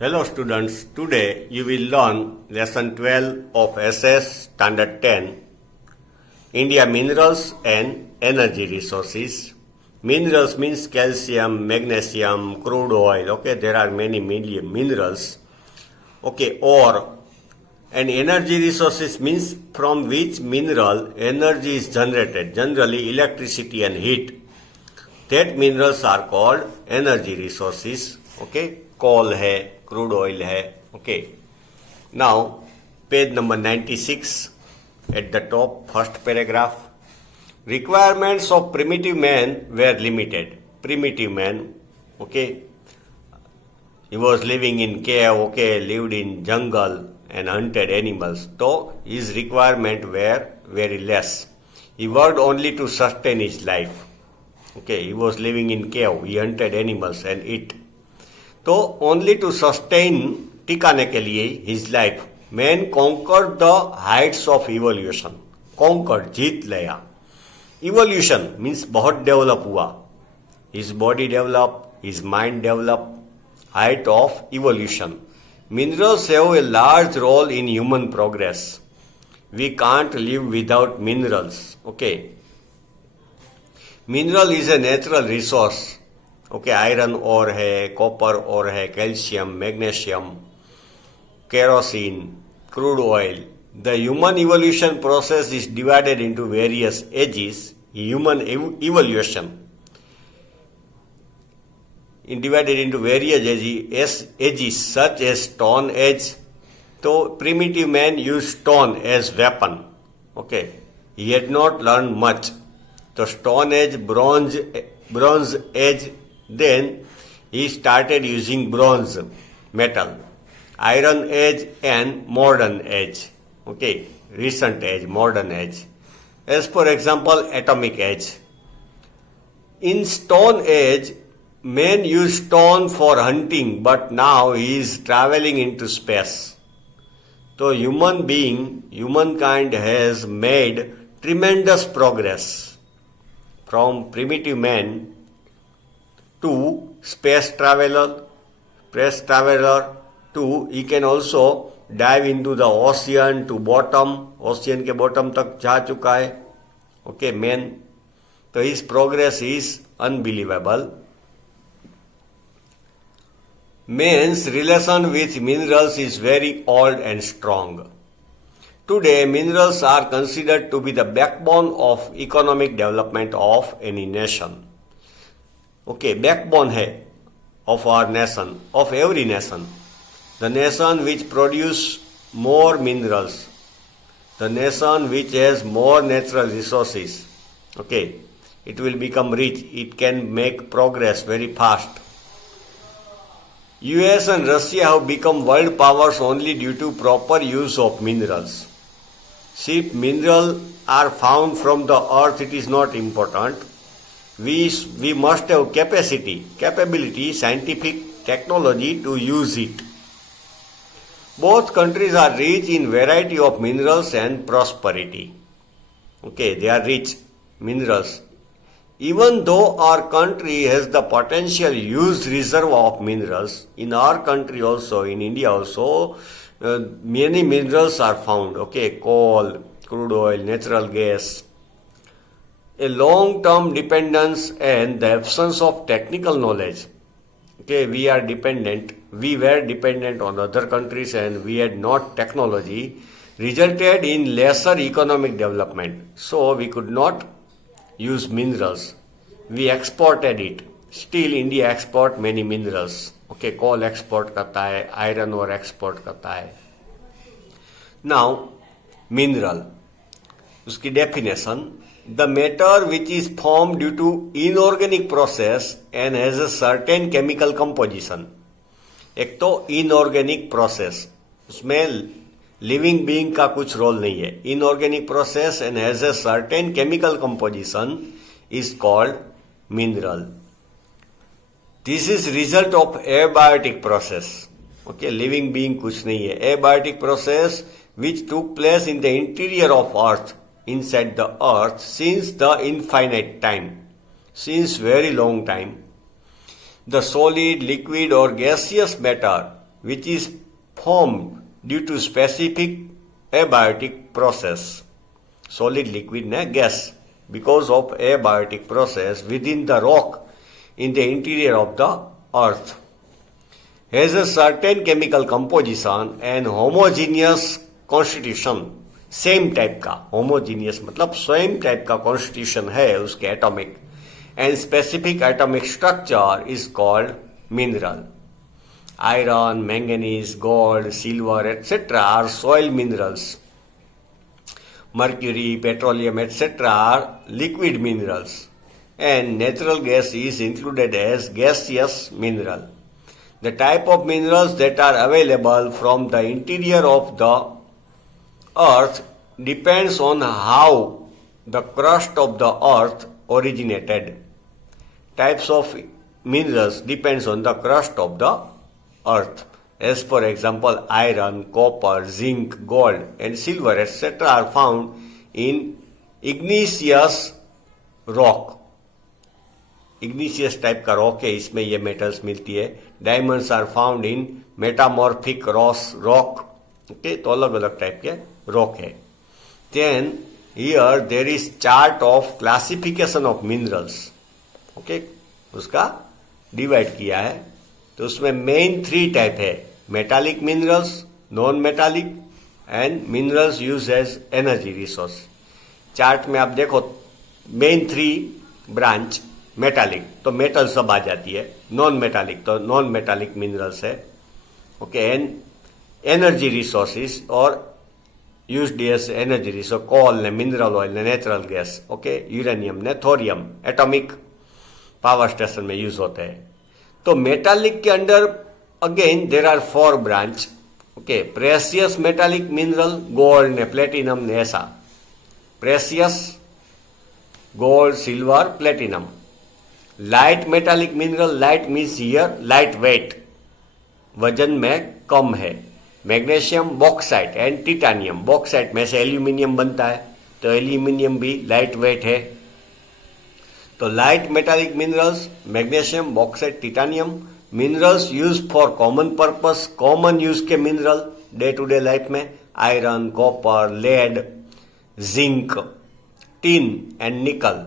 Hello students, today you will learn lesson 12 of SS Standard 10, India Minerals and Energy Resources. Minerals means calcium, magnesium, crude oil, okay, there are many minerals, okay, and energy resources means from which mineral energy is generated, generally electricity and heat. That minerals are called energy resources, okay, coal hai, crude oil hai, okay. Now, page number 96 at the top, first paragraph. Requirements of primitive man were limited. Primitive man, okay, he was living in cave, okay, lived in jungle and hunted animals. So his requirements were very less. He worked only to sustain his life. Okay, he was living in cave, he hunted animals and eat. तो only to sustain टिकाने के लिए his life man conquered the heights of evolution. Conquered जीत लिया. Evolution means बहुत develop हुआ. His body develop, his mind develop. Height of evolution. Minerals have a large role in human progress. We can't live without minerals. Okay, mineral is a natural resource. Okay, iron और है, copper और है, calcium, magnesium, kerosene, crude oil. The human evolution process is divided into various ages. Human evolution divided into various ages such as stone age. So primitive man used stone as weapon. Okay, he had not learned much. So stone age, bronze age. Then he started using bronze metal. Iron age and modern age. Okay, recent age, modern age. As for example, atomic age. In stone age, man used stone for hunting, but now he is traveling into space. So humankind has made tremendous progress from primitive man to space traveler to he can also dive into the ocean to bottom. Ocean के bottom तक जा चुका है. Okay, man. So his progress is unbelievable. Man's relation with minerals is very old and strong. Today, minerals are considered to be the backbone of economic development of any nation. Okay, backbone है of our nation, of every nation. The nation which produce more minerals, the nation which has more natural resources, okay, it will become rich. It can make progress very fast. US and Russia have become world powers only due to proper use of minerals. See, if minerals are found from the earth, it is not important. We must have capability, scientific technology to use it. Both countries are rich in variety of minerals and prosperity. Okay, they are rich minerals. Even though our country has the potential huge reserve of minerals, in our country also, in India also, many minerals are found. Okay, coal, crude oil, natural gas. A long-term dependence and the absence of technical knowledge. Okay, we were dependent on other countries and we had not technology, resulted in lesser economic development. So we could not use minerals. We exported it. Still India export many minerals. Okay, coal export करता है, iron ore export करता है. Now, mineral. उसकी definition. The matter which is formed due to inorganic process and has a certain chemical composition. एक तो inorganic process. उसमें living being का कुछ रोल नहीं है. Inorganic process and has a certain chemical composition is called mineral. This is result of abiotic process. Okay, living being कुछ नहीं है. Abiotic process which took place in the interior of earth, inside the earth, since the infinite time, since very long time. The solid, liquid or gaseous matter which is formed due to specific abiotic process. Solid, liquid and gas because of abiotic process within the rock in the interior of the earth. Has a certain chemical composition and homogeneous constitution. Same type का, homogeneous मतलब same type का constitution है उसके atomic, and specific atomic structure is called mineral. Iron, manganese, gold, silver etcetera are soil minerals. Mercury, petroleum, etc. are liquid minerals, and natural gas is included as gaseous mineral. The type of minerals that are available from the interior of the earth depends on how the crust of the earth originated. Types of minerals depends on the crust of the earth. As for example, iron, copper, zinc, gold and silver etc. are found in igneous rock. Igneous type का rock है, इसमें ये metals मिलती है. Diamonds are found in metamorphic rock. Okay, तो अलग अलग type के रॉक है. Then here there is chart of classification of minerals. Okay, उसका डिवाइड किया है. तो उसमें मेन 3 टाइप है: metallic minerals, non metallic and minerals use as energy resource. Chart में आप देखो मेन 3 ब्रांच. मेटालिक तो मेटल सब आ जाती है, नॉन मेटालिक तो नॉन मेटालिक मिनरल्स है. ओके, एंड एनर्जी रिसोर्सिस और used as energy resource coal ने, मिनरल ऑयल ने, नेचुरल गैस. ओके, यूरेनियम ने, थोरियम एटॉमिक पावर स्टेशन में यूज होते हैं. तो मेटालिक के under again there are 4 branch. Okay, precious metallic mineral, gold ने, प्लेटिनम ने, ऐसा. Precious, gold, silver, platinum. Light metallic mineral, light means here light weight, वजन में कम है. Magnesium, bauxite and titanium. Bauxite में से एल्यूमिनियम बनता है, तो एल्यूमिनियम भी लाइट वेट है. तो light metallic minerals, magnesium, bauxite, titanium. Minerals use for common purpose, common use के mineral day to day life में iron, copper, lead, zinc, tin and nickel,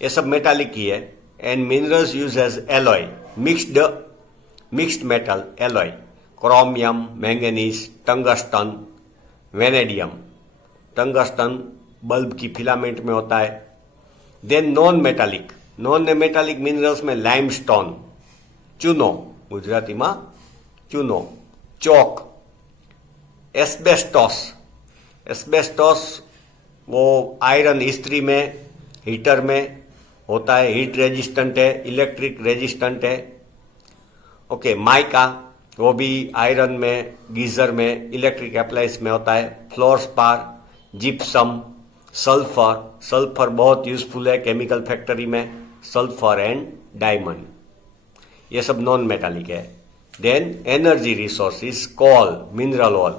ये सब मेटालिक ही है. And minerals use as alloy, mixed metal alloy, chromium, manganese, tungsten, vanadium. Tungsten bulb की filament में होता है. देन नॉन मेटालिक मिनरल्स में लाइमस्टोन, चूनो, गुजराती में चूनो, चौक, एस्बेस्टोस वो आयरन इस्त्री में, हीटर में होता है, हीट रेजिस्टेंट है, इलेक्ट्रिक रेजिस्टेंट है. ओके, माइका वो भी आयरन में, गीजर में, इलेक्ट्रिक अप्लायंस में होता है. फ्लोरस्पार, जिप्सम, सल्फर बहुत यूजफुल है केमिकल फैक्ट्री में, सल्फर एंड डायमंड, ये सब नॉन मेटालिक है. Then energy resources, coal, mineral oil.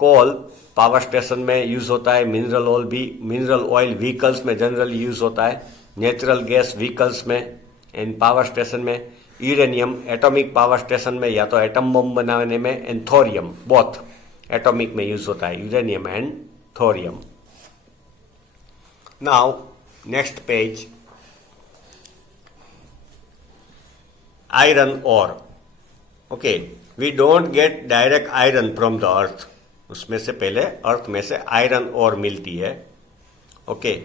Coal power station में यूज होता है. मिनरल ऑयल व्हीकल्स में जनरली यूज होता है. नेचुरल गैस व्हीकल्स में एंड पावर स्टेशन में. यूरेनियम एटॉमिक पावर स्टेशन में या तो एटम बम बनाने में, एंड थोरियम बोथ एटॉमिक में यूज होता है, uranium and thorium. Now, next page, iron ore. Okay, we don't get direct iron from the earth. उसमें से पहले अर्थ में से आयरन ओर मिलती है. ओके,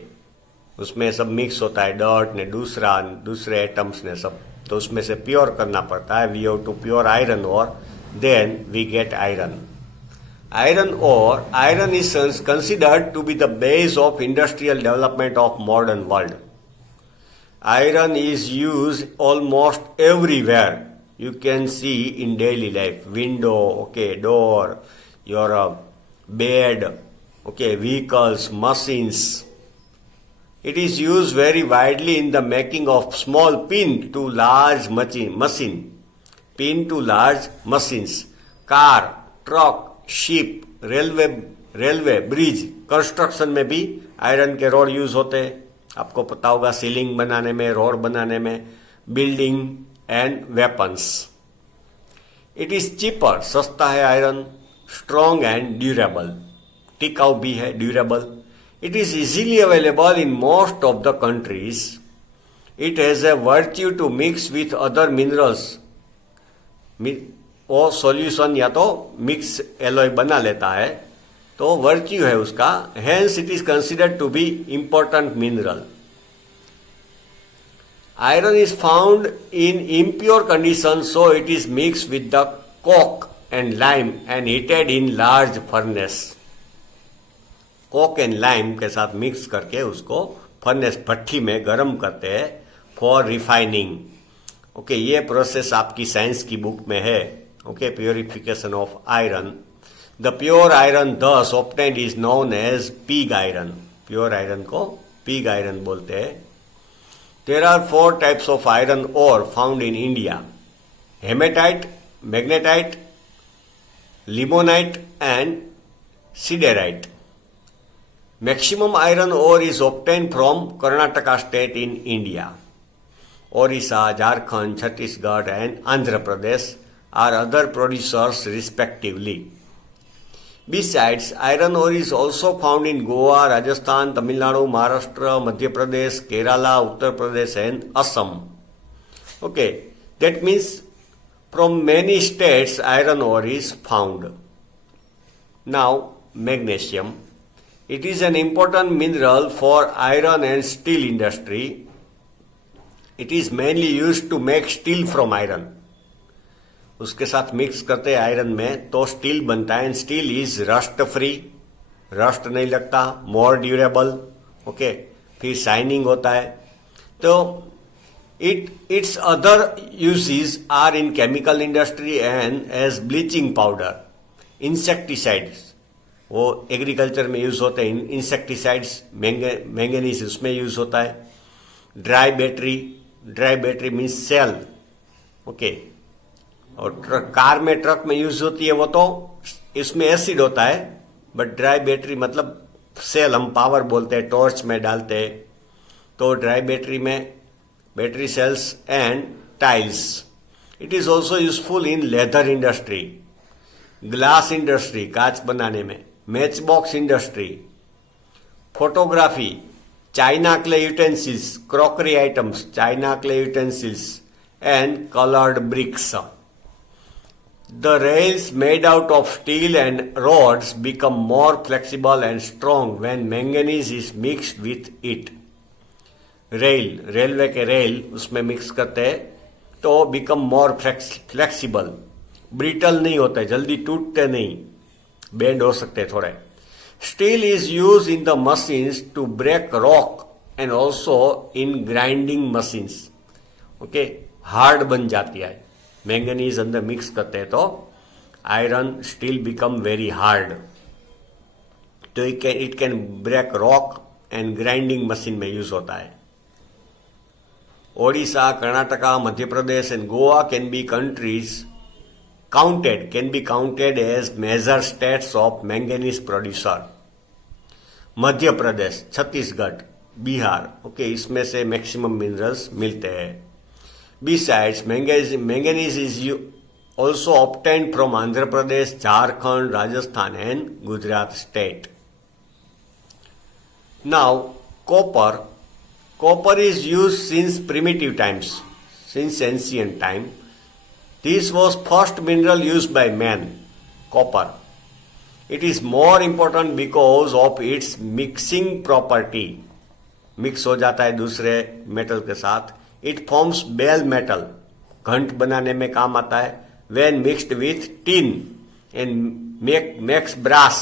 उसमें सब मिक्स होता है, डर्ट ने, दूसरे एटम्स ने सब, तो उसमें से प्योर करना पड़ता है. We have to pure iron ore, then we get iron. Iron is considered to be the base of industrial development of modern world. Iron is used almost everywhere. You can see in daily life, window, okay, door, your bed, okay, vehicles, machines. It is used very widely in the making of small pin to large machine. Pin to large machines, car, truck, ship, railway, bridge, construction में भी iron के rod use होते हैं. आपको पता होगा, ceiling बनाने में, रोड बनाने में, building and weapons. It is cheaper, सस्ता है आयरन, स्ट्रॉन्ग एंड ड्यूरेबल, टिकाऊ भी है, durable. It is easily available in most of the countries. It has a virtue to mix with other minerals. वो सॉल्यूशन या तो मिक्स एलॉय बना लेता है, तो वर्च्यू है उसका. Hence it is considered to be important mineral. Iron is found in impure condition, so it is mixed with the coke and lime and heated in large furnace. Coke and lime के साथ mix करके उसको furnace भट्ठी में गर्म करते हैं for refining. Okay, ये प्रोसेस आपकी साइंस की बुक में है. Okay, purification of iron. The pure iron thus obtained is known as pig iron. Pure iron को पिग आयरन बोलते हैं. There are 4 types of iron ore found in India: hematite, magnetite, limonite and siderite. Maximum iron ore is obtained from Karnataka state in India. Orissa, Jharkhand, Chhattisgarh and Andhra Pradesh are other producers respectively. Besides, iron ore is also found in Goa, Rajasthan, Tamil Nadu, Maharashtra, Madhya Pradesh, Kerala, Uttar Pradesh and Assam. Okay, that means from many states iron ore is found. Now, magnesium. It is an important mineral for iron and steel industry. It is mainly used to make steel from iron. उसके साथ mix करते हैं iron में तो steel बनता है. And steel is rust free, rust नहीं लगता, मोर ड्यूरेबल. ओके, फिर शाइनिंग होता है. तो its other uses are in chemical industry and as bleaching powder, insecticides. वो एग्रीकल्चर में यूज होते हैं इंसेक्टिसाइड्स. मैंगनीज उसमें यूज होता है. Dry battery means cell. Okay, और कार में, ट्रक में यूज होती है वो, तो इसमें एसिड होता है. बट ड्राई बैटरी मतलब सेल, हम पावर बोलते हैं, टॉर्च में डालते हैं. तो ड्राई बैटरी में battery cells and tiles. It is also useful in leather industry, glass industry, कांच बनाने में, match box industry, photography, china clay utensils, crockery items, china clay utensils and coloured bricks. The rails made out of steel and rods become more flexible and strong when manganese is mixed with it. Railway के rail उसमें mix करते हैं तो become more flexible, brittle नहीं होते, जल्दी टूटते नहीं, बेंड हो सकते थोड़े. Steel is used in the machines to break rock and also in grinding machines. Okay, hard बन जाती है. मैंगनीज अंदर मिक्स करते हैं तो iron steel become very hard. तो it can break rock and grinding machine में यूज होता है. Odisha, Karnataka, Madhya Pradesh and Goa can be counted as major states of manganese producer. Madhya Pradesh, Chhattisgarh, Bihar, okay, इसमें से मैक्सिमम मिनरल्स मिलते हैं. Besides, manganese is also obtained from Andhra Pradesh, Jharkhand, Rajasthan and Gujarat state. Now, copper. Copper is used since primitive times, since ancient time. This was first mineral used by man, copper. It is more important because of its mixing property. Mix हो जाता है दूसरे metal के साथ. It forms bell metal, घंट बनाने में काम आता है. When mixed with tin and makes brass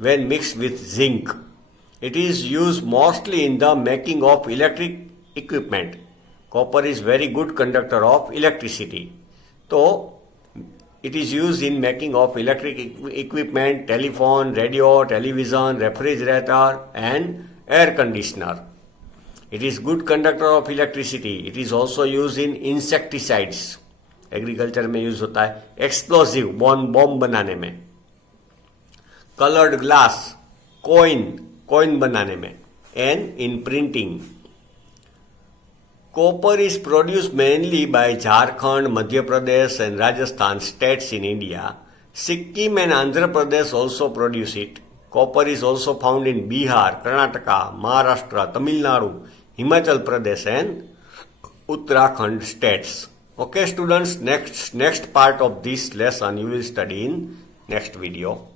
when mixed with zinc. It is used mostly in the making of electric equipment. Copper is very good conductor of electricity. So it is used in making of electric equipment, telephone, radio, television, refrigerator and air conditioner. It is good conductor of electricity. It is also used in insecticides. Agriculture में use होता है. Explosive, bomb बनाने में. Coloured glass, coin बनाने में. And in printing. Copper is produced mainly by Jharkhand, Madhya Pradesh and Rajasthan states in India. Sikkim and Andhra Pradesh also produce it. Copper is also found in Bihar, Karnataka, Maharashtra, Tamil Nadu, Himachal Pradesh and Uttarakhand states. Okay students, next part of this lesson you will study in next video.